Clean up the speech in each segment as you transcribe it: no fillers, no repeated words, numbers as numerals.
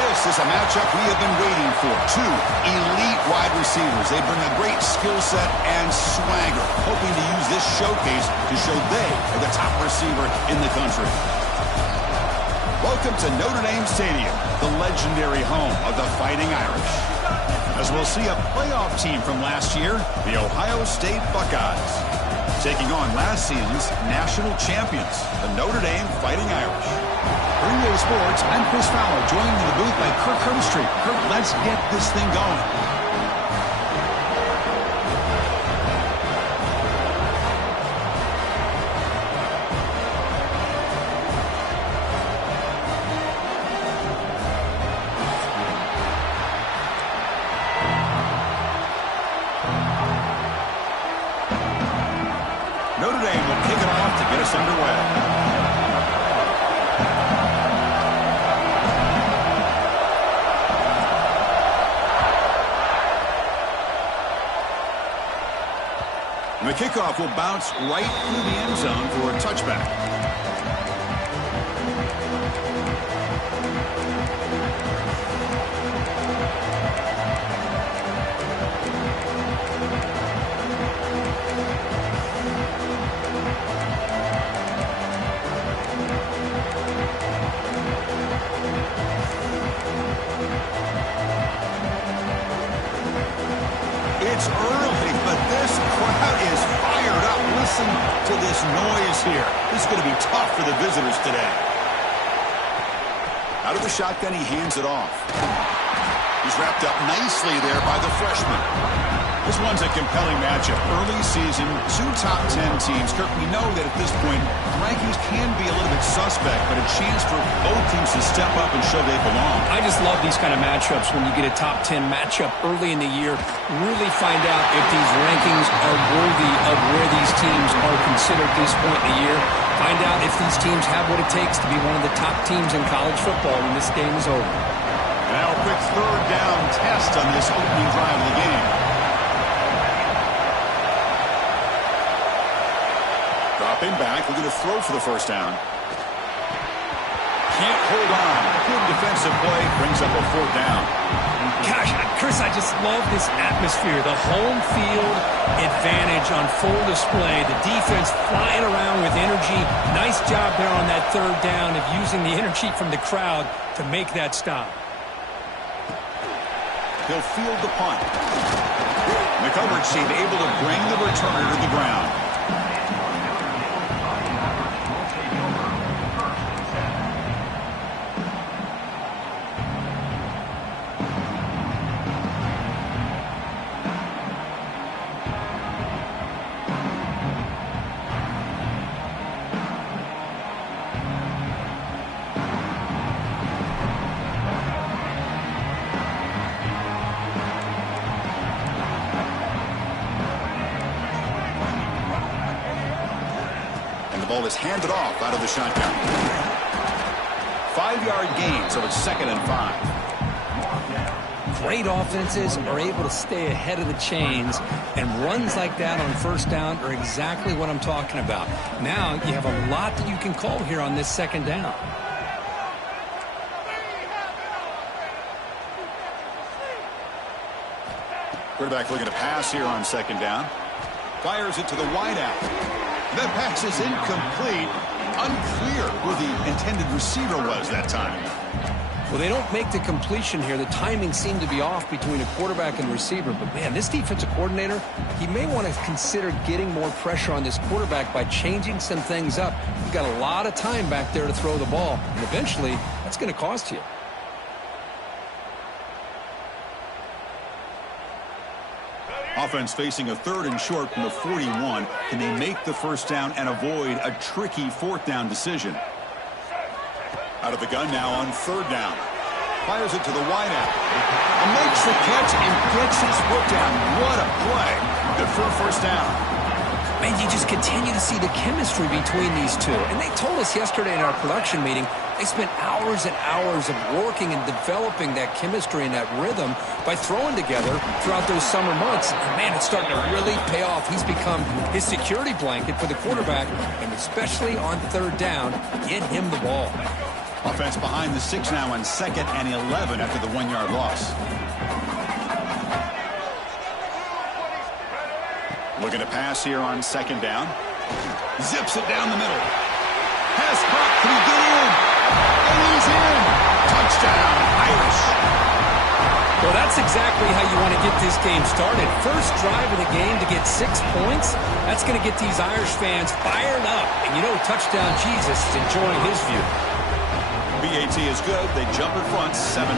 This is a matchup we have been waiting for. Two elite wide receivers. They bring a great skill set and swagger, hoping to use this showcase to show they are the top receiver in the country. Welcome to Notre Dame Stadium, the legendary home of the Fighting Irish. As we'll see a playoff team from last year, the Ohio State Buckeyes, taking on last season's national champions, the Notre Dame Fighting Irish. For EA Sports, I'm Chris Fowler, joined in the booth by Kirk Hermstreet. Kirk, let's get this thing going. Notre Dame will kick it off to get us underway. The kickoff will bounce right through the end zone for a touchback. It's early, but this crowd is fired up. Listen to this noise here. This is going to be tough for the visitors today. Out of the shotgun, he hands it off. He's wrapped up nicely there by the freshman. This one's a compelling matchup. Early season, two top 10 teams. Kirk, we know that at this point, rankings can be a little bit suspect, but a chance for both teams to step up and show they belong. I just love these kind of matchups when you get a top 10 matchup early in the year. Really find out if these rankings are worthy of where these teams are considered at this point in the year. Find out if these teams have what it takes to be one of the top teams in college football when this game is over. Now a quick third down test on this opening drive of the game. Dropping back, looking to throw for the first down. Can't hold on. Good defensive play, brings up a fourth down. Gosh, Chris, I just love this atmosphere. The home field advantage on full display. The defense flying around with energy. Nice job there on that third down of using the energy from the crowd to make that stop. He'll field the punt. The coverage team able to bring the returner to the ground. Ball is handed off out of the shotgun. 5-yard gain, so it's 2nd and 5. Great offenses are able to stay ahead of the chains, and runs like that on first down are exactly what I'm talking about. Now you have a lot that you can call here on this second down. Quarterback looking to pass here on second down. Fires it to the wideout. That pass is incomplete. Unclear who the intended receiver was that time. Well, they don't make the completion here. The timing seemed to be off between a quarterback and receiver. But, man, this defensive coordinator, he may want to consider getting more pressure on this quarterback by changing some things up. You've got a lot of time back there to throw the ball. And eventually, that's going to cost you. Offense facing a 3rd and short from the 41. Can they make the first down and avoid a tricky 4th down decision? Out of the gun now on 3rd down. Fires it to the wideout. And makes the catch and gets his foot down. What a play. Good for a first down. Man, you just continue to see the chemistry between these two. And they told us yesterday in our production meeting, they spent hours and hours of working and developing that chemistry and that rhythm by throwing together throughout those summer months. And, man, it's starting to really pay off. He's become his security blanket for the quarterback, and especially on 3rd down, get him the ball. Offense behind the 6 now on 2nd and 11 after the 1-yard loss. Looking to pass here on 2nd down. Zips it down the middle. Has caught. Can he get in? And he's in. Touchdown, Irish. Well, that's exactly how you want to get this game started. First drive of the game to get 6 points. That's going to get these Irish fans fired up. And you know, touchdown Jesus is enjoying his view. BAT is good. They jump in front 7-0.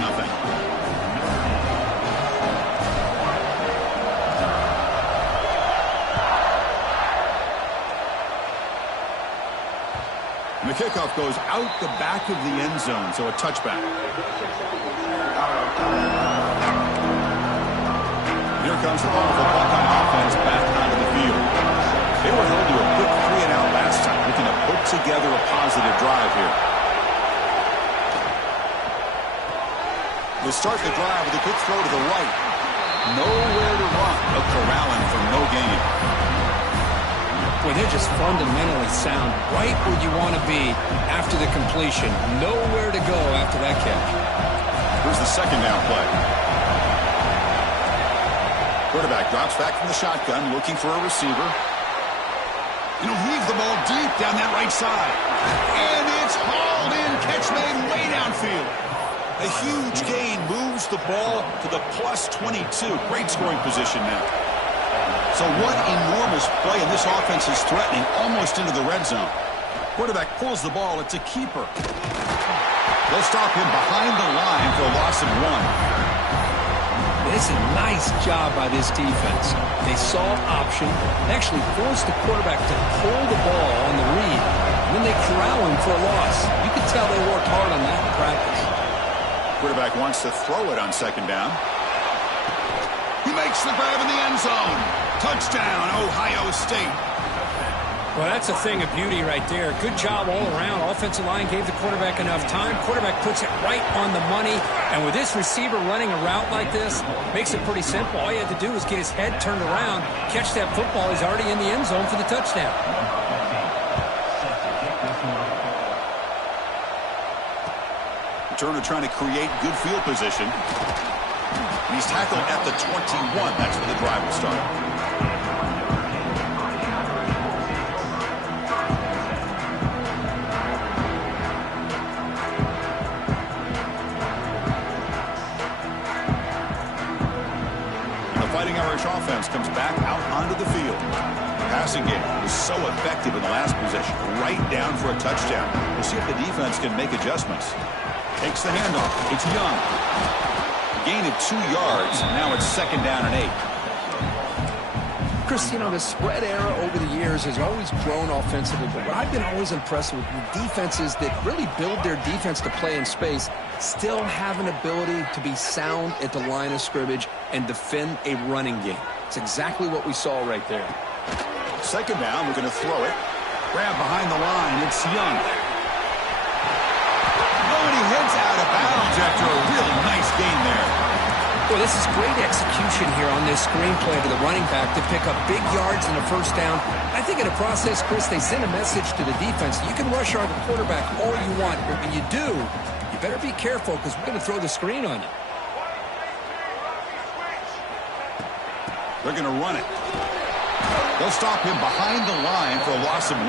The kickoff goes out the back of the end zone, so a touchback. Here comes the powerful Buckeye offense back onto the field. They were held to a quick 3-and-out last time, looking to put together a positive drive here. They start the drive with a quick throw to the right. Nowhere to run, but corralling for no gain. Boy, they're just fundamentally sound right where you want to be after the completion. Nowhere to go after that catch. Here's the 2nd down play. Quarterback drops back from the shotgun, looking for a receiver. And he'll heave the ball deep down that right side. And it's hauled in. Catch made way downfield. A huge gain moves the ball to the +22. Great scoring position now. So one enormous play, and this offense is threatening almost into the red zone. Quarterback pulls the ball. It's a keeper. They'll stop him behind the line for a loss of 1. It's a nice job by this defense. They saw option, actually forced the quarterback to pull the ball on the read, and then they corral him for a loss. You can tell they worked hard on that in practice. Quarterback wants to throw it on 2nd down. He makes the grab in the end zone. Touchdown, Ohio State. Well, that's a thing of beauty right there. Good job all around. Offensive line gave the quarterback enough time. Quarterback puts it right on the money. And with this receiver running a route like this, makes it pretty simple. All you had to do is get his head turned around, catch that football. He's already in the end zone for the touchdown. Turner trying to create good field position. He's tackled at the 21. That's where the drive will start. The Fighting Irish offense comes back out onto the field. The passing game was so effective in the last possession, right down for a touchdown. We'll see if the defense can make adjustments. Takes the handoff. It's Young. Gain of 2 yards. Now it's 2nd down and 8. Chris, you know, the spread era over the years has always grown offensively, but what I've been always impressed with defenses that really build their defense to play in space still have an ability to be sound at the line of scrimmage and defend a running game. It's exactly what we saw right there. 2nd down, we're going to throw it. Grab behind the line. It's Young. Oh, and he heads out of bounds after a really nice gain there. Well, this is great execution here on this screenplay to the running back to pick up big yards in a 1st down. I think in the process, Chris, they send a message to the defense. You can rush our quarterback all you want, but when you do, you better be careful because we're going to throw the screen on you. They're going to run it. They'll stop him behind the line for a loss of 1.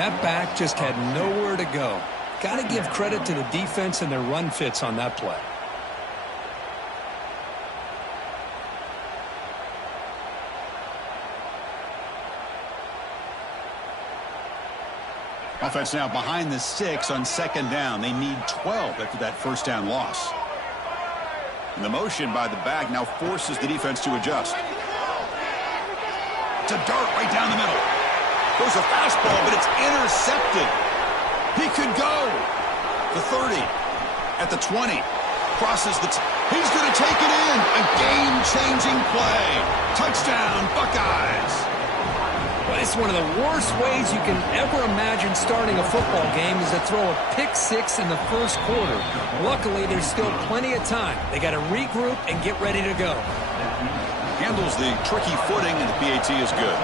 That back just had nowhere to go. Got to give credit to the defense and their run fits on that play. Offense now behind the 6 on 2nd down. They need 12 after that 1st down loss. And the motion by the back now forces the defense to adjust. It's a dart right down the middle. Goes a fastball, but it's intercepted. He could go. The 30 at the 20. Crosses the... He's going to take it in. A game-changing play. Touchdown, Buckeyes. Well, it's one of the worst ways you can ever imagine starting a football game is to throw a pick-6 in the 1st quarter. Luckily, there's still plenty of time. They got to regroup and get ready to go. Handles the tricky footing, and the PAT is good.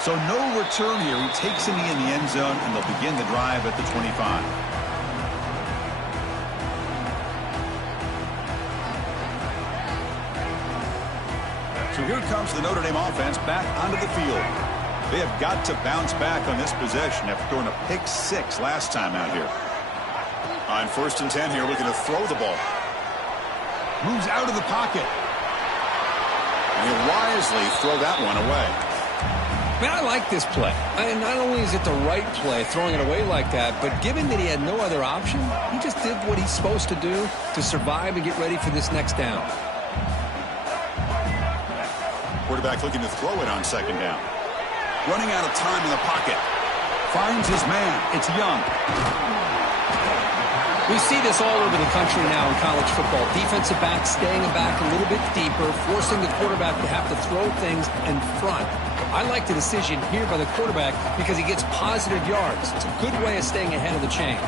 So no return here. He takes it in the end zone, and they'll begin the drive at the 25. So here comes the Notre Dame offense back onto the field. They have got to bounce back on this possession after throwing a pick 6 last time out here. On 1st and 10 here, looking to throw the ball. Moves out of the pocket. And he'll wisely throw that one away. Man, I like this play. And not only is it the right play, throwing it away like that, but given that he had no other option, he just did what he's supposed to do to survive and get ready for this next down. Quarterback looking to throw it on 2nd down. Running out of time in the pocket. Finds his man. It's Young. We see this all over the country now in college football. Defensive backs staying back a little bit deeper, forcing the quarterback to have to throw things in front. I like the decision here by the quarterback because he gets positive yards. It's a good way of staying ahead of the chains.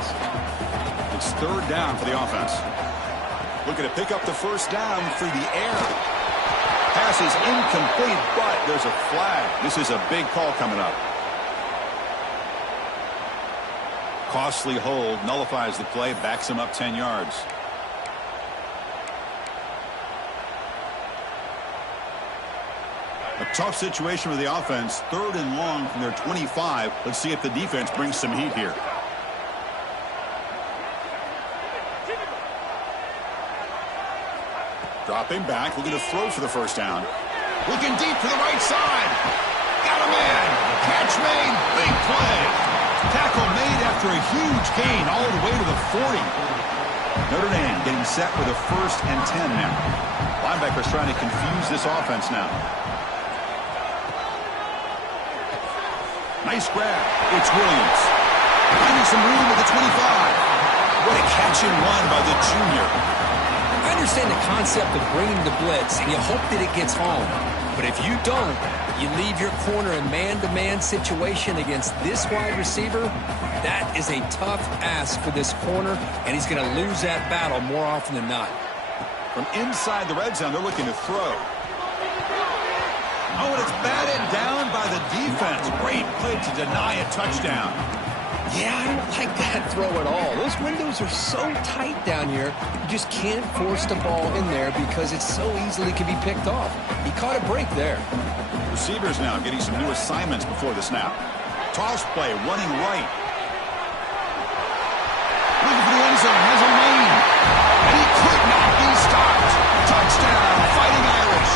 It's 3rd down for the offense. Looking to pick up the 1st down through the air. Pass is incomplete, but there's a flag. This is a big call coming up. Costly hold, nullifies the play, backs him up 10 yards. A tough situation for the offense. 3rd and long from their 25. Let's see if the defense brings some heat here. Dropping back, looking to throw for the 1st down. Looking deep to the right side. Got a man. Catch made. Big play. Tackle made after a huge gain all the way to the 40. Notre Dame getting set with a 1st and 10 now. Linebackers trying to confuse this offense now. Nice grab. It's Williams. Finding some room at the 25. What a catch and run by the junior. I understand the concept of bringing the blitz, and you hope that it gets home. But if you don't, you leave your corner in man-to-man situation against this wide receiver. That is a tough ask for this corner, and he's going to lose that battle more often than not. From inside the red zone, they're looking to throw. Oh, and it's batted down by the defense. Great play to deny a touchdown. Yeah, I don't like that throw at all. Those windows are so tight down here, you just can't force the ball in there because it so easily can be picked off. He caught a break there. Receivers now getting some new assignments before the snap. Toss play, running right. Looking for the end zone, has a lane. And he could not be stopped. Touchdown, Fighting Irish.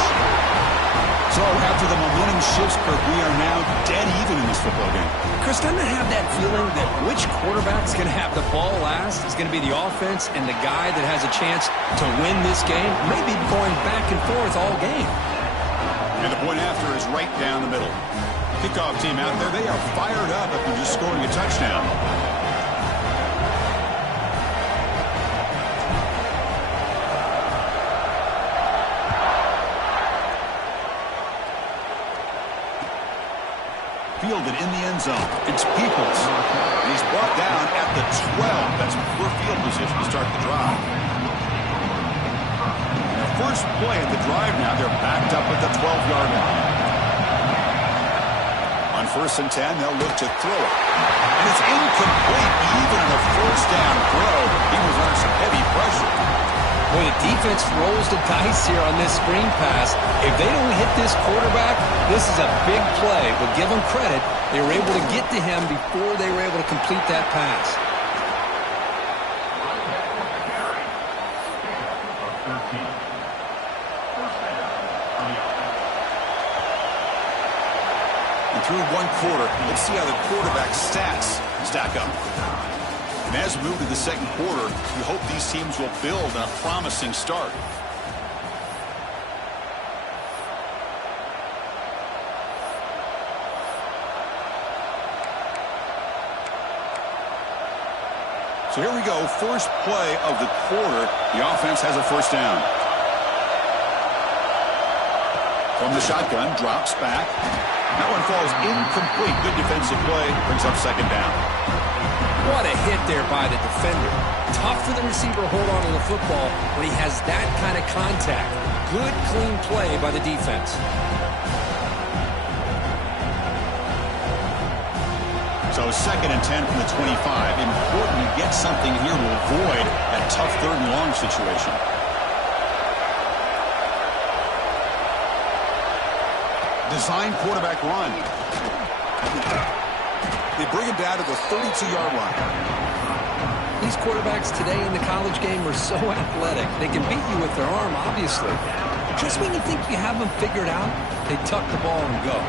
So after the momentum shifts, Kirk, we are now dead even in this football game. Chris, doesn't it have that feeling that which quarterback's going to have the ball last is going to be the offense, and the guy that has a chance to win this game may be going back and forth all game? And the point after is right down the middle. Kickoff team out there, they are fired up after just scoring a touchdown. Fielded in the end zone. It's Peoples. And he's brought down at the 12. That's poor field position to start the drive. And the first play at the drive now, they're backed up at the 12-yard line. On 1st and 10, they'll look to throw it. And it's incomplete. Even in a 1st down throw, he was under some heavy pressure. Boy, the defense rolls the dice here on this screen pass. If they don't hit this quarterback, this is a big play. But give them credit, they were able to get to him before they were able to complete that pass. And through 1 quarter, let's see how the quarterback's stats stack up. And as we move to the 2nd quarter, we hope these teams will build on a promising start. So here we go, first play of the quarter. The offense has a 1st down. From the shotgun, drops back. That one falls incomplete. Good defensive play, brings up 2nd down. What a hit there by the defender. Tough for the receiver to hold on to the football when he has that kind of contact. Good, clean play by the defense. So 2nd and 10 from the 25. Important to get something here to avoid that tough 3rd and long situation. Design quarterback run. They bring him down to the 32-yard line. These quarterbacks today in the college game are so athletic. They can beat you with their arm, obviously. Just when you think you have them figured out, they tuck the ball and go.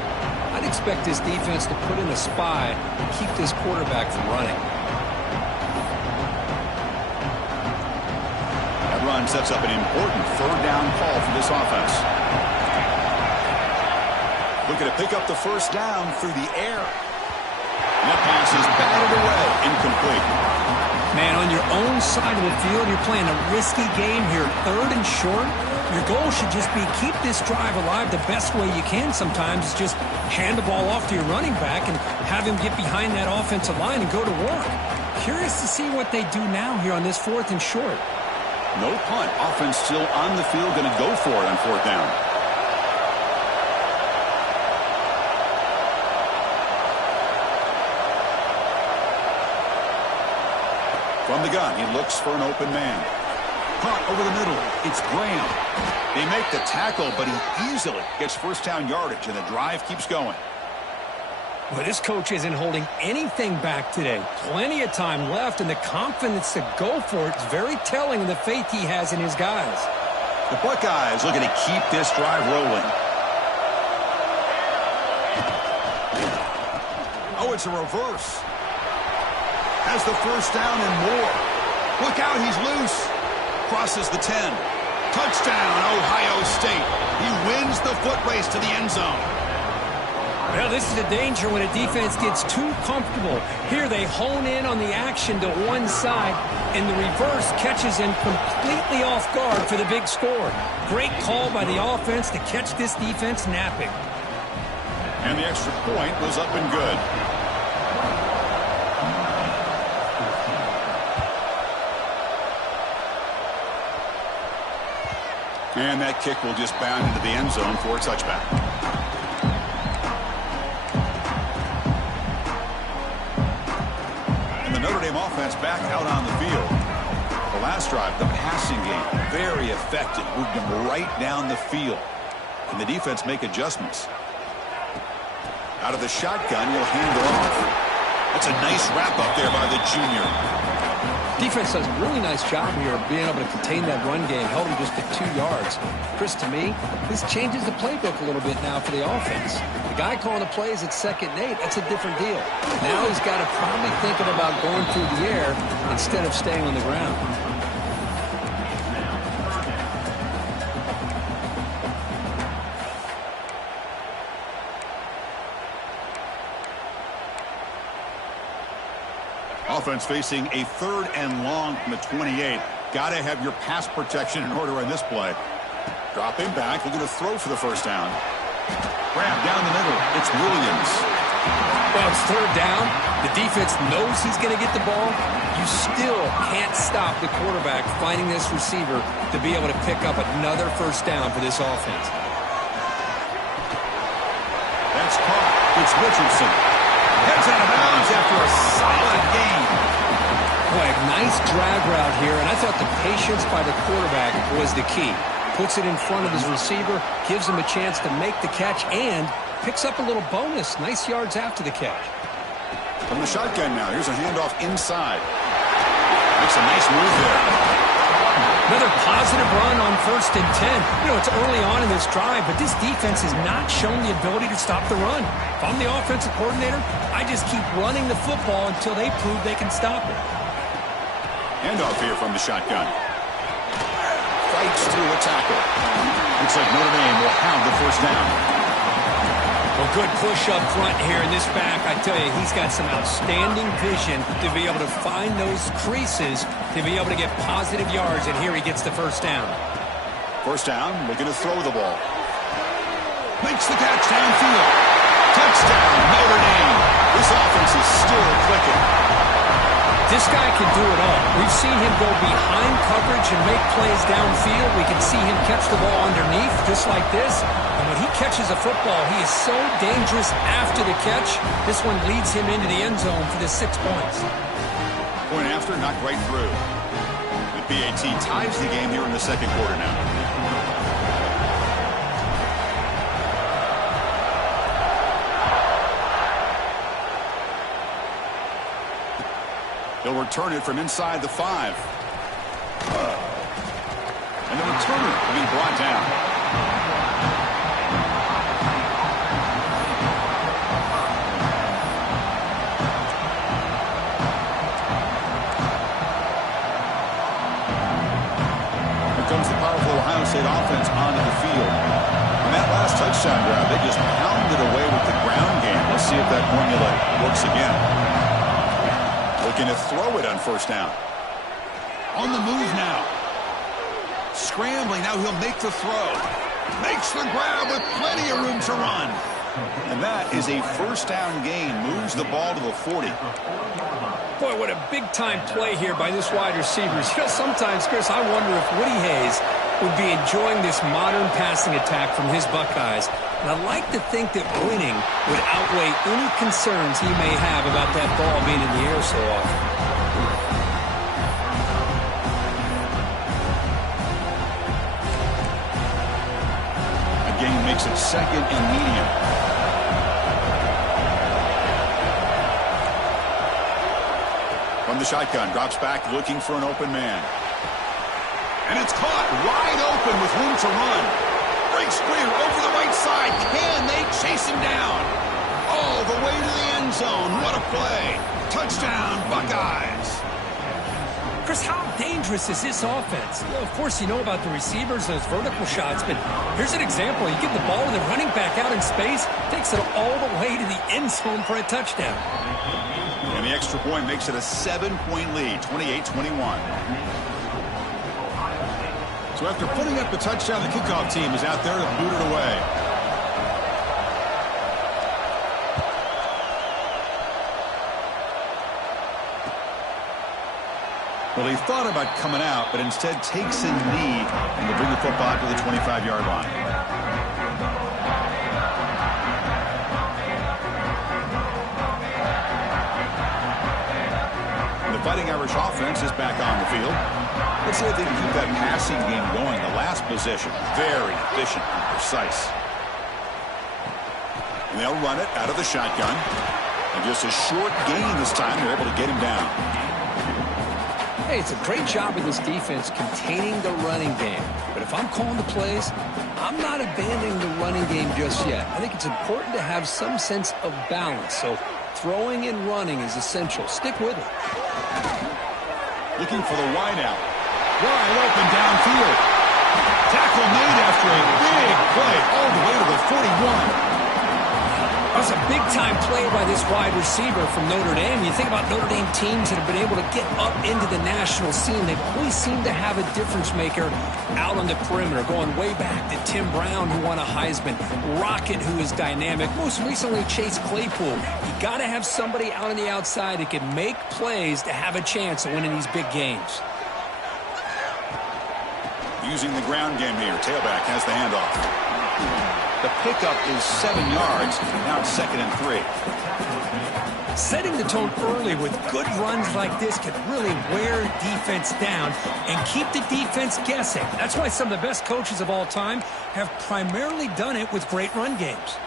I'd expect this defense to put in a spy and keep this quarterback from running. That run sets up an important 3rd down call for this offense. Looking to pick up the 1st down through the air. And that pass is batted away, incomplete. Man, on your own side of the field, you're playing a risky game here. 3rd and short. Your goal should just be keep this drive alive the best way you can sometimes. Is just hand the ball off to your running back and have him get behind that offensive line and go to work. Curious to see what they do now here on this 4th and short. No punt. Offense still on the field, going to go for it on 4th down. From the gun, he looks for an open man. Caught over the middle. It's Graham. They make the tackle, but he easily gets 1st down yardage, and the drive keeps going. Well, this coach isn't holding anything back today. Plenty of time left, and the confidence to go for it is very telling of the faith he has in his guys. The Buckeyes looking to keep this drive rolling. Oh, it's a reverse. Has the 1st down and more. Look out, he's loose. Crosses the 10. Touchdown, Ohio State. He wins the foot race to the end zone. Well, this is the danger when a defense gets too comfortable. Here they hone in on the action to one side, and the reverse catches him completely off guard for the big score. Great call by the offense to catch this defense napping. And the extra point was up and good. And that kick will just bound into the end zone for a touchback. And the Notre Dame offense back out on the field. The last drive, the passing game, very effective. Moved them right down the field. Can the defense make adjustments? Out of the shotgun, he'll hand it off. That's a nice wrap up there by the junior. Defense does a really nice job here of being able to contain that run game, held him just to 2 yards. Chris, to me, this changes the playbook a little bit now for the offense. The guy calling the plays at 2nd and 8, that's a different deal. Now he's got to probably thinking about going through the air instead of staying on the ground. Offense facing a 3rd and long from the 28. Got to have your pass protection in order on this play. Dropping back, looking to throw for the 1st down. Grab down the middle. It's Williams. Well, it's 3rd down. The defense knows he's going to get the ball. You still can't stop the quarterback finding this receiver to be able to pick up another 1st down for this offense. That's caught. It's Richardson. Heads out of bounds after a solid gain. Boy, a nice drag route here, and I thought the patience by the quarterback was the key. Puts it in front of his receiver, gives him a chance to make the catch, and picks up a little bonus. Nice yards after the catch. From the shotgun now, here's a handoff inside. Makes a nice move there. Another positive run on 1st and 10. You know, it's early on in this drive, but this defense has not shown the ability to stop the run. If I'm the offensive coordinator, I just keep running the football until they prove they can stop it. Handoff here from the shotgun. Fights through a tackle. Looks like Notre Dame will have the 1st down. Well, good push up front here in this back. I tell you, he's got some outstanding vision to be able to find those creases, to be able to get positive yards, and here he gets the 1st down. 1st down, looking to throw the ball. Makes the catch downfield. Touchdown, Notre Dame. This offense is still clicking. This guy can do it all. We've seen him go behind coverage and make plays downfield. We can see him catch the ball underneath just like this. And when he catches a football, he is so dangerous after the catch. This one leads him into the end zone for the 6 points. Point after, not right through. The PAT ties the game here in the second quarter now. They'll return it from inside the 5. And the returner will be brought down. Here comes the powerful Ohio State offense onto the field. On that last touchdown drive, they just pounded away with the ground game. Let's see if that formula works again. Looking to throw it on first down. On the move now. Scrambling. Now he'll make the throw. Makes the grab with plenty of room to run. And that is a first down gain. Moves the ball to the 40. Boy, what a big-time play here by this wide receiver. You know, sometimes, Chris, I wonder if Woody Hayes would be enjoying this modern passing attack from his Buckeyes. And I like to think that winning would outweigh any concerns he may have about that ball being in the air so often. The gain makes it second and medium. From the shotgun, drops back looking for an open man. And it's caught wide open with room to run. Breaks clear over the right side. Can they chase him down? All the way to the end zone. What a play. Touchdown, Buckeyes. Chris, how dangerous is this offense? Well, of course, you know about the receivers, those vertical shots, but here's an example. You give the ball to the running back out in space, takes it all the way to the end zone for a touchdown. And the extra point makes it a 7-point lead, 28-21. So after putting up the touchdown, the kickoff team is out there to boot it away. Well, he thought about coming out, but instead takes a knee and will bring the football to the 25-yard line. The Fighting Irish offense is back on the field. Let's see if they can keep that passing game going. The last possession, very efficient and precise. And they'll run it out of the shotgun. And just a short gain this time, they're able to get him down. Hey, it's a great job of this defense containing the running game. But if I'm calling the plays, I'm not abandoning the running game just yet. I think it's important to have some sense of balance. So throwing and running is essential. Stick with it. Looking for the wideout. Wide open downfield. Tackle made after a big play all the way to the 41. That was a big-time play by this wide receiver from Notre Dame. You think about Notre Dame teams that have been able to get up into the national scene. They always seem to have a difference maker out on the perimeter, going way back to Tim Brown, who won a Heisman, Rocket, who is dynamic, most recently Chase Claypool. You got to have somebody out on the outside that can make plays to have a chance of winning these big games. Using the ground game here. Tailback has the handoff. The pickup is 7 yards. Now it's 2nd and 3. Setting the tone early with good runs like this can really wear defense down and keep the defense guessing. That's why some of the best coaches of all time have primarily done it with great run games.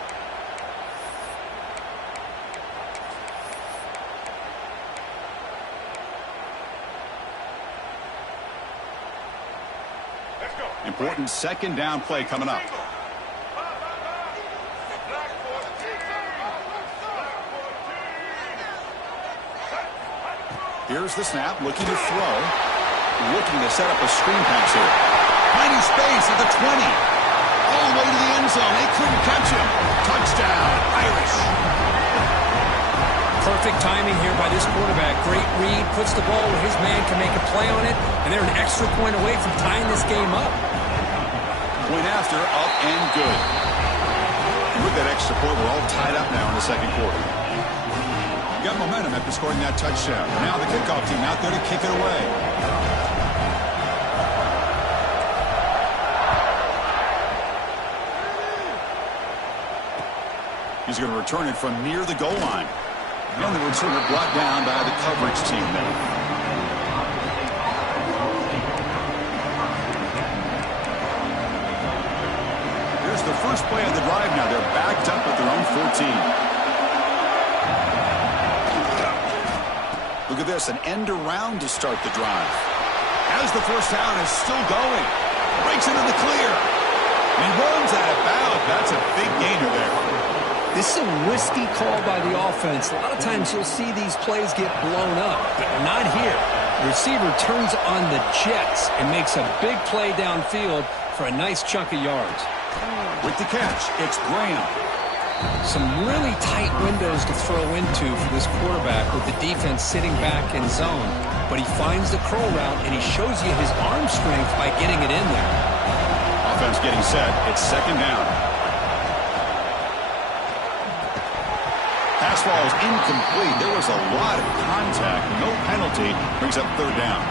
Important second down play coming up. Here's the snap, looking to throw. Looking to set up a screen pass here. Tiny space at the 20. All the way to the end zone. They couldn't catch him. Touchdown, Irish. Perfect timing here by this quarterback. Great read, puts the ball where his man can make a play on it, and they're an extra point away from tying this game up. Point after, up and good. And with that extra point, we're all tied up now in the second quarter. You got momentum after scoring that touchdown. Now the kickoff team out there to kick it away. He's going to return it from near the goal line. And the receiver brought down by the coverage team there. Here's the first play of the drive now. They're backed up at their own 14. Look at this, an end around to start the drive. As the first down is still going. Breaks into the clear. And he runs out of bounds. That's a big gainer there. This is a risky call by the offense. A lot of times you'll see these plays get blown up, but not here. The receiver turns on the jets and makes a big play downfield for a nice chunk of yards. With the catch, it's Graham. Some really tight windows to throw into for this quarterback with the defense sitting back in zone. But he finds the curl route, and he shows you his arm strength by getting it in there. Offense getting set. It's second down. Pass ball is incomplete. There was a lot of contact. No penalty. Brings up third down.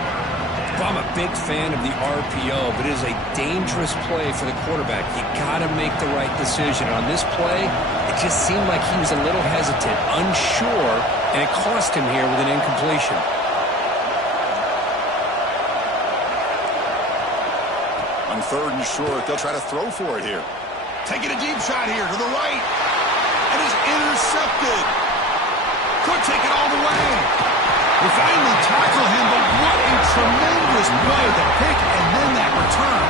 Well, I'm a big fan of the RPO, but it is a dangerous play for the quarterback. You got to make the right decision. On this play, it just seemed like he was a little hesitant, unsure, and it cost him here with an incompletion. On third and short, they'll try to throw for it here. Taking a deep shot here to the right. And is intercepted. Could take it all the way. We finally tackle him, but what a tremendous play. The pick and then that return.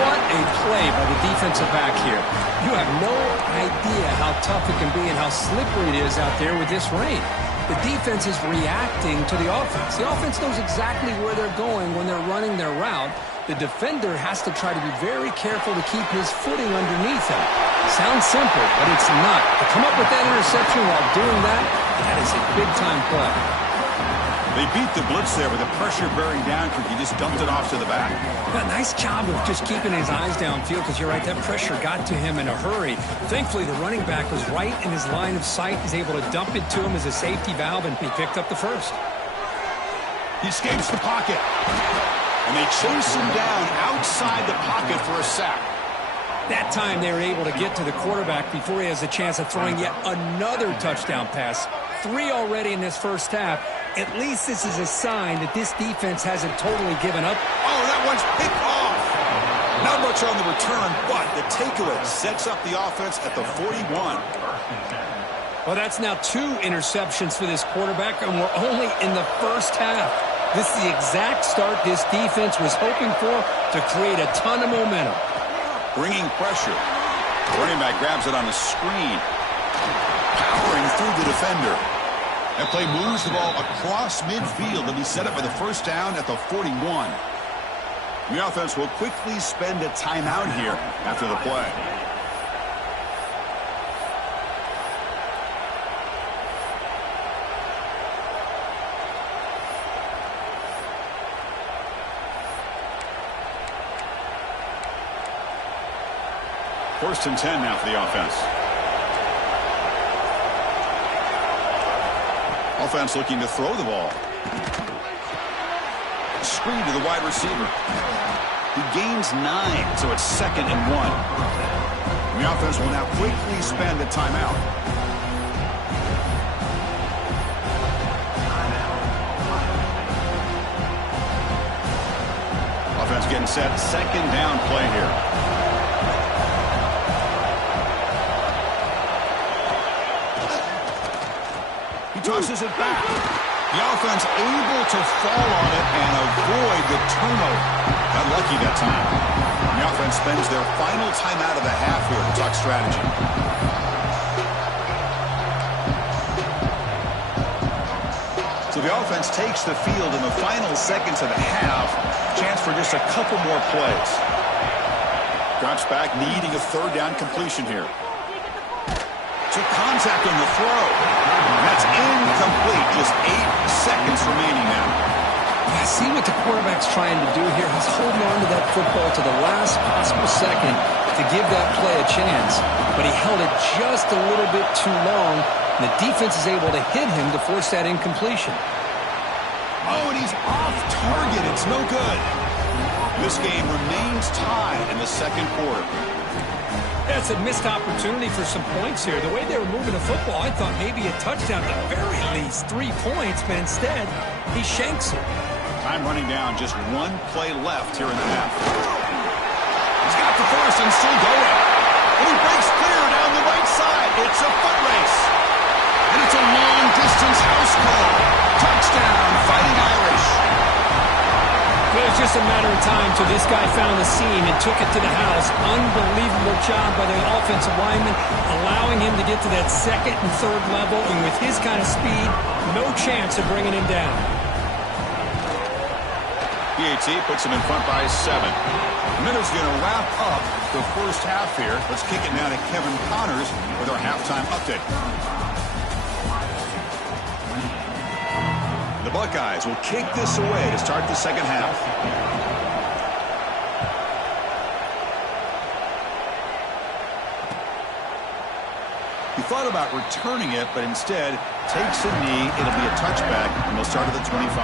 What a play by the defensive back here. You have no idea how tough it can be and how slippery it is out there with this rain. The defense is reacting to the offense. The offense knows exactly where they're going when they're running their route. The defender has to try to be very careful to keep his footing underneath him. Sounds simple, but it's not. To come up with that interception while doing that, that is a big-time play. They beat the blitz there with the pressure bearing down because he just dumped it off to the back. A nice job of just keeping his eyes downfield because you're right, that pressure got to him in a hurry. Thankfully, the running back was right in his line of sight. He's able to dump it to him as a safety valve, and he picked up the first. He escapes the pocket. And they chase him down outside the pocket for a sack. That time they were able to get to the quarterback before he has a chance of throwing yet another touchdown pass. 3 already in this first half. At least this is a sign that this defense hasn't totally given up. Oh, that one's picked off. Not much on the return, but the takeaway sets up the offense at the 41. Well, that's now 2 interceptions for this quarterback, and we're only in the first half. This is the exact start this defense was hoping for to create a ton of momentum. Bringing pressure. The running back grabs it on the screen. Powering through the defender. That play moves the ball across midfield and be set up for the first down at the 41. The offense will quickly spend a timeout here after the play. First and 10 now for the offense. Offense looking to throw the ball. Screen to the wide receiver. He gains 9, so it's second and 1. The offense will now quickly spend a timeout. Offense getting set. Second down play here. Tosses it back. The offense able to fall on it and avoid the turnover. Got lucky that time. The offense spends their final timeout of the half here to talk strategy. So the offense takes the field in the final seconds of the half. Chance for just a couple more plays. Drops back, needing a third down completion here. Took contact on the throw. That's incomplete. Just 8 seconds remaining now. Yeah, see what the quarterback's trying to do here. He's holding on to that football to the last possible second. to give that play a chance, but he held it just a little bit too long, and the defense is able to hit him to force that incompletion. Oh, and he's off target. It's no good. This game remains tied in the second quarter. That's a missed opportunity for some points here. The way they were moving the football, I thought maybe a touchdown at the very least, 3 points, but instead, he shanks it. Time running down, just one play left here in the half. He's got the first and still going. And he breaks clear down the right side. It's a foot race. And it's a long-distance house call. Touchdown, Fighting Irish. It was just a matter of time till this guy found the seam and took it to the house. Unbelievable job by the offensive lineman, allowing him to get to that second and third level, and with his kind of speed, no chance of bringing him down. PAT puts him in front by 7. Minutes going to wrap up the first half here. Let's kick it now to Kevin Connors with our halftime update. The Buckeyes will kick this away to start the second half. He thought about returning it, but instead takes a knee. It'll be a touchback, and they'll start at the 25.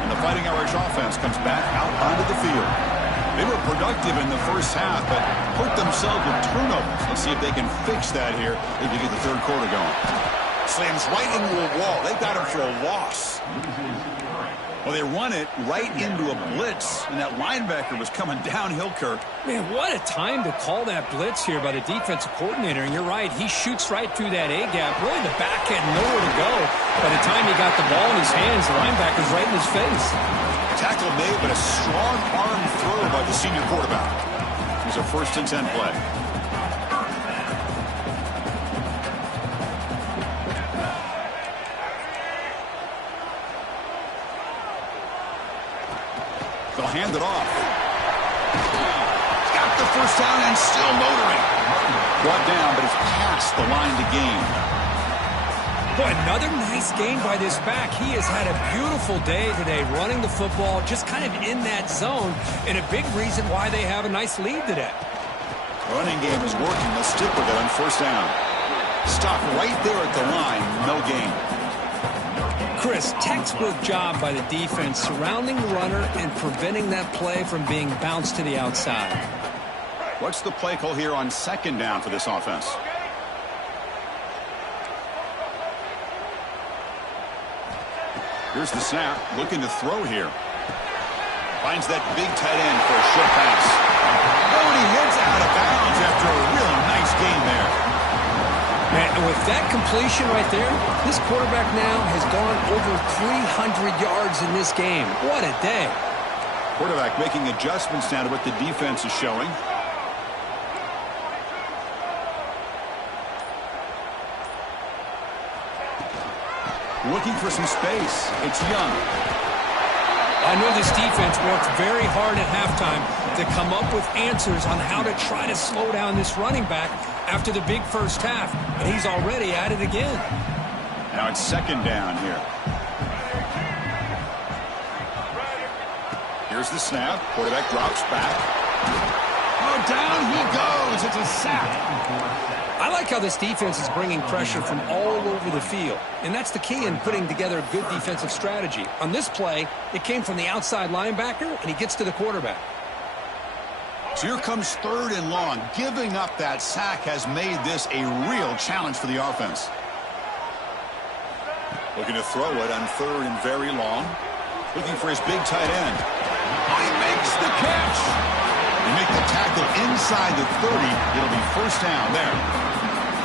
And the Fighting Irish offense comes back out onto the field. They were productive in the first half, but hurt themselves with turnovers. Let's see if they can fix that here as we get the third quarter going. Slams right into a wall. They got him for a loss. Well, they run it right into a blitz, and that linebacker was coming downhill, Kirk. Man, what a time to call that blitz here by the defensive coordinator. And you're right, he shoots right through that A-gap. Really, the back had nowhere to go. By the time he got the ball in his hands, the linebacker's right in his face. Tackle made, but a strong arm throw by the senior quarterback. It was a 1st and 10 play. They'll hand it off. He's got the first down and still motoring. Brought down, but it's past the line to gain. Boy, another nice game by this back. He has had a beautiful day today running the football, just kind of in that zone, and a big reason why they have a nice lead today. The running game is working. They'll stick with it on 1st down. Stop right there at the line. No gain. Chris, textbook job by the defense surrounding the runner and preventing that play from being bounced to the outside. What's the play call here on 2nd down for this offense? Here's the snap, looking to throw here. Finds that big tight end for a short pass. Oh, and he heads out of bounds after a real nice game there. Man, and with that completion right there, this quarterback now has gone over 300 yards in this game. What a day. Quarterback making adjustments now to what the defense is showing. Looking for some space. It's Young. I know this defense worked very hard at halftime to come up with answers on how to try to slow down this running back after the big first half, and he's already at it again. Now it's 2nd down here. Here's the snap. Quarterback drops back. Oh, down he goes. It's a sack. I like how this defense is bringing pressure from all over the field, and that's the key in putting together a good defensive strategy. On this play, it came from the outside linebacker, and he gets to the quarterback. So here comes 3rd and long. Giving up that sack has made this a real challenge for the offense. Looking to throw it on 3rd and very long. Looking for his big tight end. Oh, he makes the catch. They make the tackle inside the 30. It'll be 1st down there.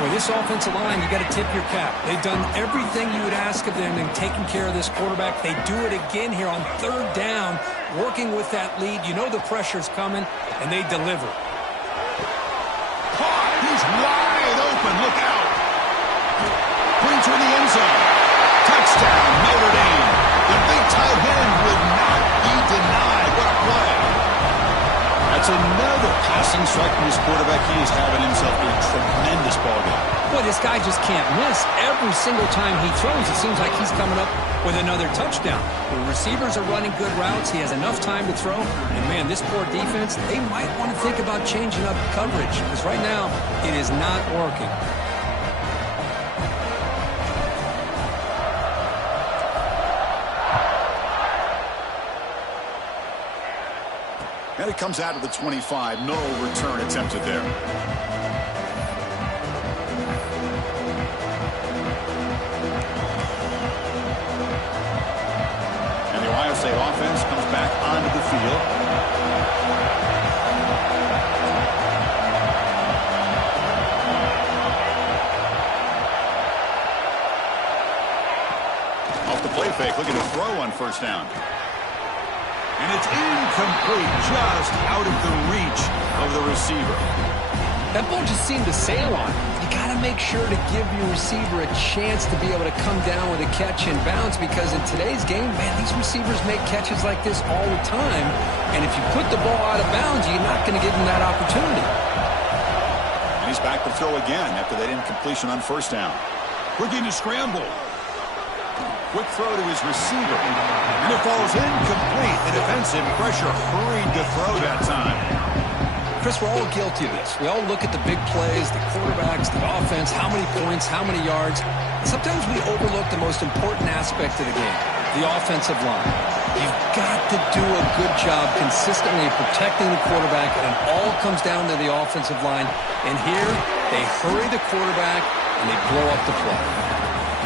For this offensive line, you got to tip your cap. They've done everything you would ask of them in taking care of this quarterback. They do it again here on 3rd down, working with that lead. You know the pressure's coming, and they deliver. Caught. He's wide open. Look out. Brings her in the end zone. Touchdown, Notre Dame. The big tight end would not be denied. What a play. That's another passing instructing his quarterback he is having himself a tremendous ball game. Boy, this guy just can't miss. Every single time he throws, it seems like he's coming up with another touchdown. The receivers are running good routes. He has enough time to throw. And, man, this poor defense, they might want to think about changing up coverage because right now it is not working. And it comes out of the 25. No return attempted there. And the Ohio State offense comes back onto the field. Off the play fake, looking to throw on first down. And it's incomplete, just out of the reach of the receiver. That ball just seemed to sail on. You got to make sure to give your receiver a chance to be able to come down with a catch and bounce because in today's game, man, these receivers make catches like this all the time. And if you put the ball out of bounds, you're not going to give them that opportunity. And he's back to throw again after that incompletion on first down. Looking to scramble. Quick throw to his receiver. And it falls incomplete. The defensive pressure hurried to throw that time. Chris, we're all guilty of this. We all look at the big plays, the quarterbacks, the offense, how many points, how many yards. Sometimes we overlook the most important aspect of the game, the offensive line. You've got to do a good job consistently protecting the quarterback, and it all comes down to the offensive line. And here, they hurry the quarterback, and they blow up the play.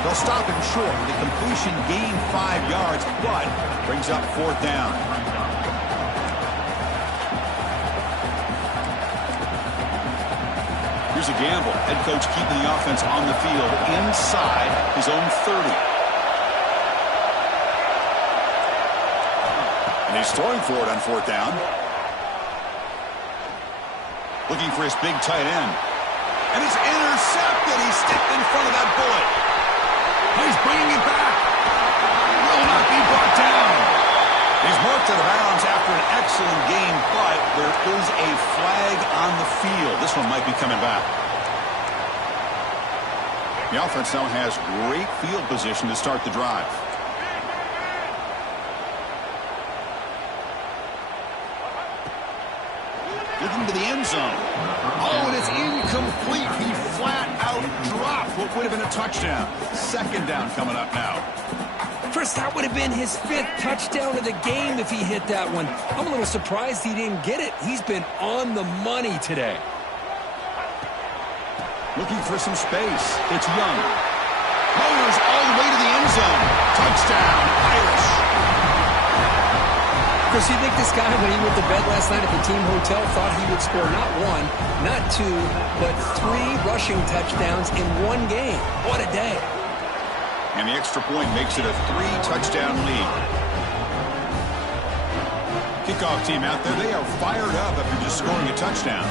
They'll stop him short. The completion gained 5 yards, but brings up fourth down. Here's a gamble. Head coach keeping the offense on the field inside his own 30. And he's throwing for it on fourth down. Looking for his big tight end. And it's intercepted. He stepped in front of that bullet. He's bringing it back. Will not be brought down. He's marked out of bounds after an excellent game, but there is a flag on the field. This one might be coming back. The offense now has great field position to start the drive. Looking to the end zone. Oh, and it's incomplete. He flat out dropped what would have been a touchdown. Second down coming up now. Chris, that would have been his 5th touchdown of the game if he hit that one. I'm a little surprised he didn't get it. He's been on the money today. Looking for some space. It's Young. Motors all the way to the end zone. Touchdown, Irish. Chris, you think this guy, when he went to bed last night at the team hotel, thought he would score not 1, not 2, but 3 rushing touchdowns in one game? What a day. And the extra point makes it a 3-touchdown lead. Kickoff team out there, they are fired up after just scoring a touchdown.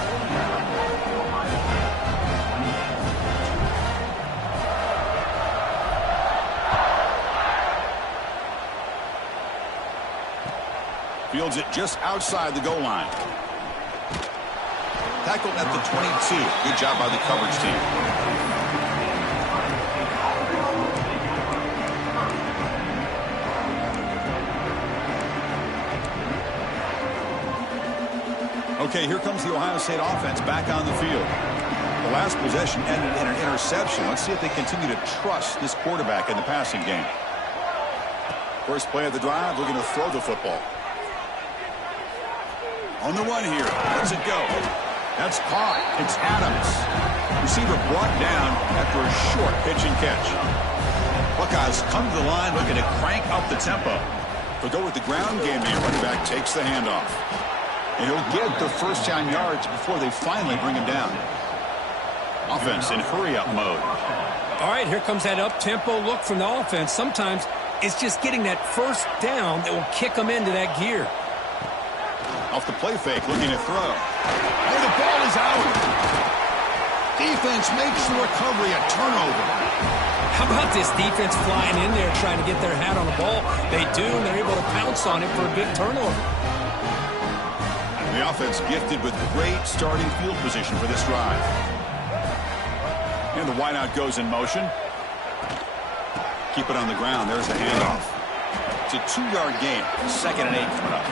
Fields it just outside the goal line. Tackled at the 22. Good job by the coverage team. Okay, here comes the Ohio State offense back on the field. The last possession ended in an interception. Let's see if they continue to trust this quarterback in the passing game. First play of the drive, looking to throw the football. On the run here. Lets it go. That's caught. It's Adams. Receiver brought down after a short pitch and catch. Buckeyes come to the line looking to crank up the tempo. They'll go with the ground game here. Running back takes the handoff. And he'll get the first down yards before they finally bring him down. Offense in hurry-up mode. All right, here comes that up-tempo look from the offense. Sometimes it's just getting that first down that will kick them into that gear. Off the play fake, looking to throw. Oh, the ball is out. Defense makes the recovery a turnover. How about this defense flying in there trying to get their hat on the ball? They do, and they're able to pounce on it for a big turnover. The The offense gifted with great starting field position for this drive. And the wideout goes in motion. Keep it on the ground. There's the handoff. It's a 2-yard gain. 2nd and 8 coming up.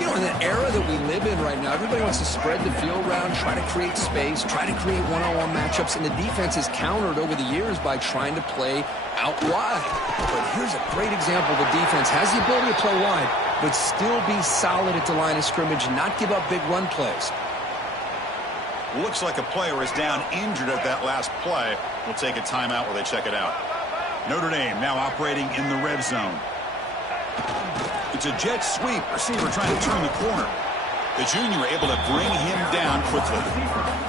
You know, in the era that we live in right now, everybody wants to spread the field around, try to create space, try to create one-on-one matchups, and the defense is countered over the years by trying to play out wide. But here's a great example. The defense has the ability to play wide, but still be solid at the line of scrimmage and not give up big run plays. Looks like a player is down injured at that last play. We'll take a timeout while they check it out. Notre Dame now operating in the red zone. It's a jet sweep. Receiver trying to turn the corner. The junior able to bring him down quickly.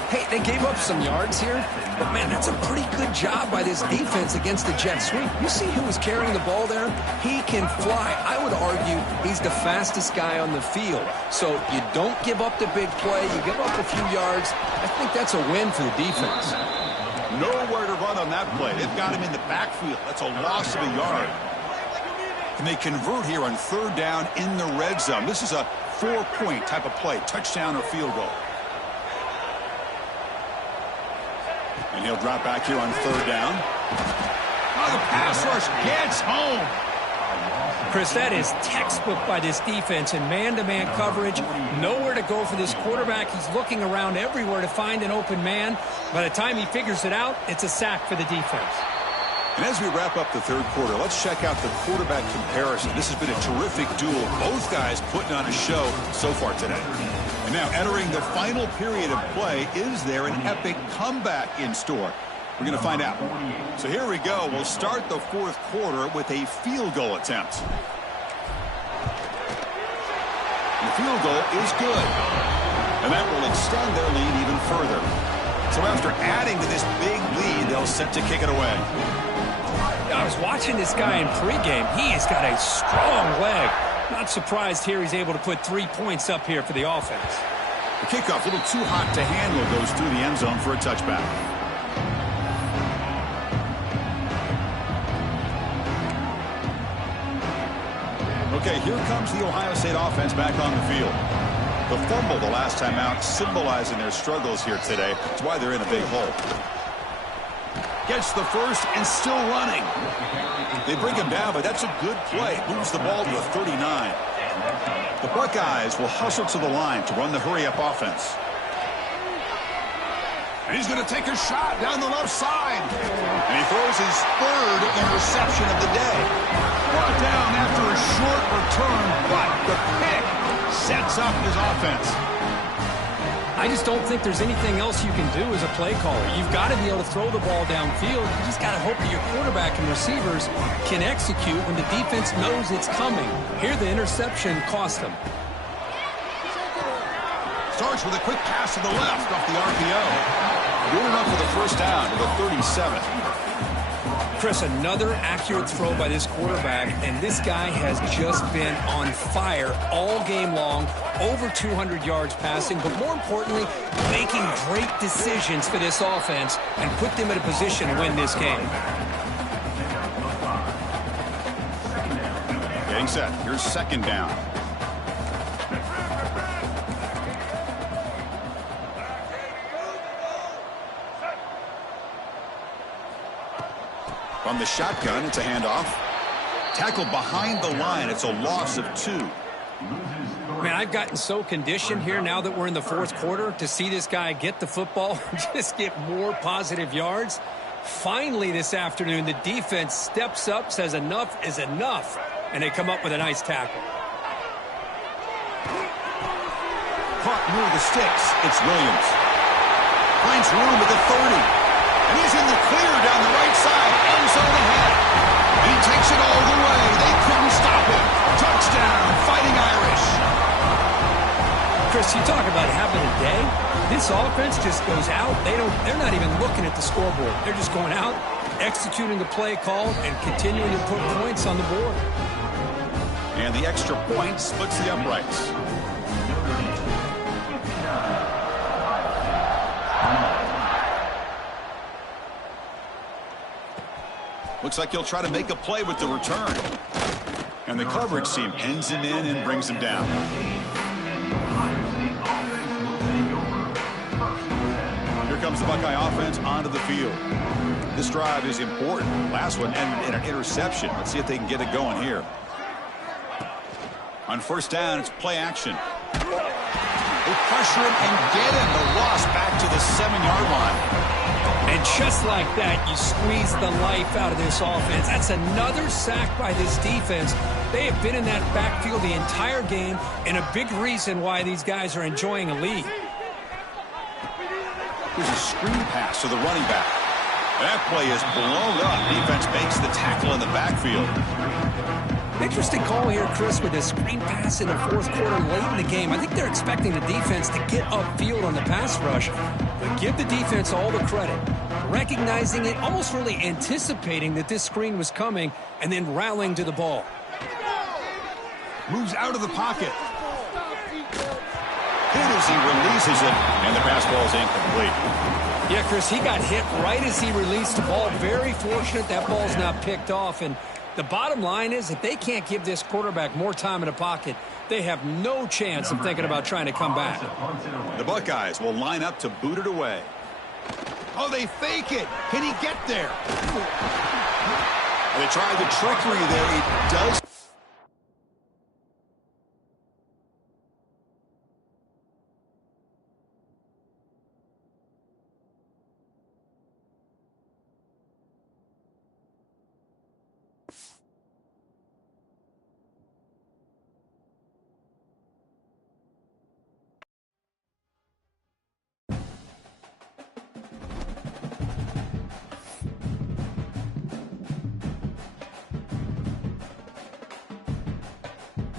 Hey, they gave up some yards here, but man, that's a pretty good job by this defense against the jet sweep. You see who was carrying the ball there? He can fly. I would argue he's the fastest guy on the field. So you don't give up the big play. You give up a few yards. I think that's a win for the defense. Nowhere to run on that play. They've got him in the backfield. That's a loss of a yard. And they convert here on 3rd down in the red zone. This is a 4-point type of play, touchdown or field goal. And he'll drop back here on 3rd down. Oh, the pass rush gets home. Chris, that is textbook by this defense in man-to-man coverage. Nowhere to go for this quarterback. He's looking around everywhere to find an open man. By the time he figures it out, it's a sack for the defense. And as we wrap up the 3rd quarter, let's check out the quarterback comparison. This has been a terrific duel. Both guys putting on a show so far today. And now entering the final period of play, is there an epic comeback in store? We're going to find out. So here we go. We'll start the 4th quarter with a field goal attempt. The field goal is good. And that will extend their lead even further. So after adding to this big lead, they'll set to kick it away. I was watching this guy in pregame. He has got a strong leg. Not surprised here he's able to put 3 points up here for the offense. The kickoff, a little too hot to handle, goes through the end zone for a touchback. Okay, here comes the Ohio State offense back on the field. The fumble the last time out symbolizing their struggles here today. That's why they're in a big hole. Gets the first and still running. They bring him down, but that's a good play. Moves the ball to the 39. The Buckeyes will hustle to the line to run the hurry-up offense. And he's going to take a shot down the left side. And he throws his 3rd interception of the day. Brought down after a short return, but the pick sets up his offense. I just don't think there's anything else you can do as a play caller. You've got to be able to throw the ball downfield. You just got to hope that your quarterback and receivers can execute when the defense knows it's coming. Here the interception cost them. Starts with a quick pass to the left off the RPO. Good enough for the first down to the 37. Chris, another accurate throw by this quarterback, and this guy has just been on fire all game long, over 200 yards passing, but more importantly, making great decisions for this offense and put them in a position to win this game. Getting set. Here's 2nd down. From the shotgun, it's a handoff. Tackled behind the line. It's a loss of 2. Man, I've gotten so conditioned here now that we're in the 4th quarter to see this guy get the football and just get more positive yards. Finally this afternoon, the defense steps up, says enough is enough, and they come up with a nice tackle. Caught near the sticks. It's Williams. Finds room at the 30. And he's in the clear down the right side. End zone ahead. And he takes it all the way. They couldn't stop him. Touchdown, Fighting Irish. Chris, you talk about having a day. This offense just goes out. They're not even looking at the scoreboard. They're just going out, executing the play call, and continuing to put points on the board. And the extra point splits the uprights. Looks like he'll try to make a play with the return. And the coverage team pins him in and brings him down. moves the Buckeye offense onto the field. This drive is important. Last one ended in an interception. Let's see if they can get it going here. On first down, it's play action. They pressure him and get him. The loss back to the 7-yard line. And just like that, you squeeze the life out of this offense. That's another sack by this defense. They have been in that backfield the entire game, and a big reason why these guys are enjoying a lead. Here's a screen pass to the running back. That play is blown up. Defense makes the tackle in the backfield. Interesting call here, Chris, with a screen pass in the fourth quarter late in the game. I think they're expecting the defense to get upfield on the pass rush. But give the defense all the credit. Recognizing it, almost really anticipating that this screen was coming, and then rallying to the ball. Moves out of the pocket. Hit as he releases it, and the pass ball is incomplete. Yeah, Chris, he got hit right as he released the ball. Very fortunate that ball's not picked off. And the bottom line is, if they can't give this quarterback more time in the pocket, they have no chance of thinking about trying to come back. The Buckeyes will line up to boot it away. Oh, they fake it. Can he get there? They tried the trickery there. It does